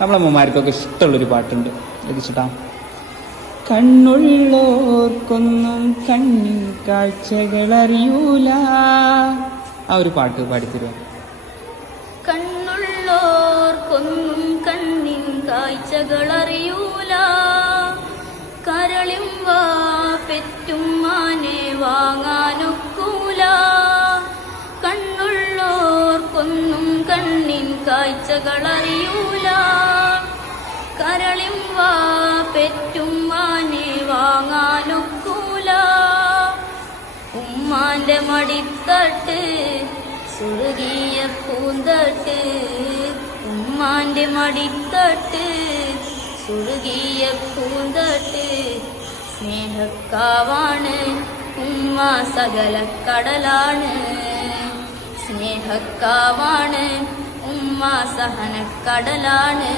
നമ്മളമ്മമാർക്കൊക്കെ ഇഷ്ടമുള്ളൊരു പാട്ടുണ്ട് എതിച്ചിട്ടാ. കണ്ണുള്ളോർക്കൊന്നും കണ്ണിൻ കാഴ്ചകളറിയൂല. ആ ഒരു പാട്ട് പാടിത്തരുമോ? കണ്ണുള്ളോർക്കൊന്നും കണ്ണിൻ കാഴ്ചകളറിയൂല, കരളിം വാ പെറ്റും മാനെ വാങ്ങാനൊക്കൂല. കണ്ണുള്ളോർക്കൊന്നും കണ്ണിൻ കാഴ്ചകളറിയൂല, കരളിം വാ പെറ്റും മാനെ വാങ്ങാനൊക്കൂല. ഉമ്മാന്റെ മടിത്തട്ട് സുറുകിയ പൂന്തട്ട്, ഉമ്മാന്റെ മടിത്തട്ട് സുറുകിയ പൂന്തട്ട്. സ്നേഹക്കാവാണ് ഉമ്മ സകല കടലാണ്, സ്നേഹക്കാവാണ് ഉമ്മ സഹനക്കടലാണ്.